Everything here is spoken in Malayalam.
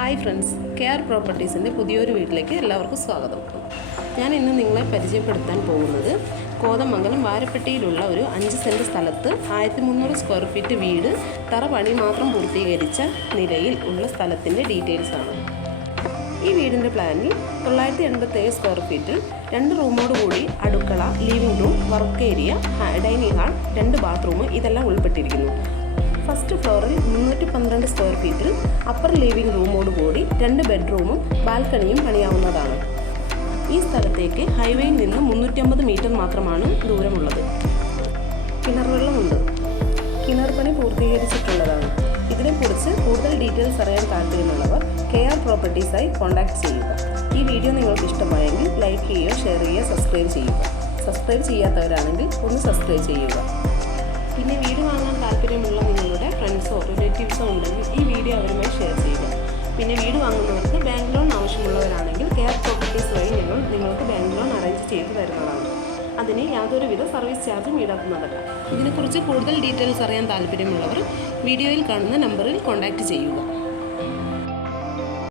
ഹായ് ഫ്രണ്ട്സ് കെയർ പ്രോപ്പർട്ടീസിന്റെ പുതിയൊരു വീട്ടിലേക്ക് എല്ലാവർക്കും സ്വാഗതം. ഞാൻ ഇന്ന് നിങ്ങളെ പരിചയപ്പെടുത്താൻ പോകുന്നത് കോതമംഗലം വാരപ്പെട്ടിയിലുള്ള ഒരു അഞ്ച് സെന്റ് സ്ഥലത്ത് ആയിരത്തി മുന്നൂറ് സ്ക്വയർ ഫീറ്റ് വീട് തറ പണി മാത്രം പൂർത്തീകരിച്ച നിലയിൽ ഉള്ള സ്ഥലത്തിന്റെ ഡീറ്റെയിൽസ് ആണ്. ഈ വീടിന്റെ പ്ലാനിൽ തൊള്ളായിരത്തി എൺപത്തേഴ് സ്ക്വയർ ഫീറ്റിൽ രണ്ട് റൂമോട് കൂടി അടുക്കള living room work area dining hall രണ്ട് ബാത്റൂം ഇതെല്ലാം ഉൾപ്പെട്ടിരിക്കുന്നു. ഫസ്റ്റ് ഫ്ലോറിൽ മുന്നൂറ്റി പന്ത്രണ്ട് സ്ക്വയർ ഫീറ്റിൽ അപ്പർ ലിവിംഗ് റൂമോട് കൂടി രണ്ട് ബെഡ്റൂമും ബാൽക്കണിയും പണിയാവുന്നതാണ്. ഈ സ്ഥലത്തേക്ക് ഹൈവേയിൽ നിന്ന് മുന്നൂറ്റമ്പത് മീറ്റർ മാത്രമാണ് ദൂരമുള്ളത്. കിണർ വെള്ളമുണ്ട്. കിണർ പണി പൂർത്തീകരിച്ചിട്ടുള്ളതാണ്. ഇതിനെക്കുറിച്ച് കൂടുതൽ ഡീറ്റെയിൽസ് അറിയാൻ താല്പര്യമുള്ളവർ കെ ആർ പ്രോപ്പർട്ടീസായി കോൺടാക്ട് ചെയ്യുക. ഈ വീഡിയോ നിങ്ങൾക്ക് ഇഷ്ടമായെങ്കിൽ ലൈക്ക് ചെയ്യുക ഷെയർ ചെയ്യുക സബ്സ്ക്രൈബ് ചെയ്യുക. സബ്സ്ക്രൈബ് ചെയ്യാത്തവരാണെങ്കിൽ ഒന്ന് സബ്സ്ക്രൈബ് ചെയ്യുക. പിന്നെ വീട് വാങ്ങാൻ താല്പര്യമുള്ള ഫ്രണ്ട്സോ റിലേറ്റീവ്സോ ഉണ്ടെങ്കിൽ ഈ വീഡിയോ അവരുമായി ഷെയർ ചെയ്യുക. പിന്നെ വീട് വാങ്ങുന്നവർക്ക് ബാങ്ക് ലോൺ ആവശ്യമുള്ളവരാണെങ്കിൽ കെയർ പ്രോപ്പർട്ടീസ് വഴി ഞങ്ങൾ നിങ്ങൾക്ക് ബാങ്ക് ലോൺ അറേഞ്ച് ചെയ്തു തരുന്നതാണ്. അതിന് യാതൊരുവിധ സർവീസ് ചാർജും ഈടാക്കുന്നതല്ല. ഇതിനെക്കുറിച്ച് കൂടുതൽ ഡീറ്റെയിൽസ് അറിയാൻ താല്പര്യമുള്ളവർ വീഡിയോയിൽ കാണുന്ന നമ്പറിൽ കോൺടാക്റ്റ് ചെയ്യുക.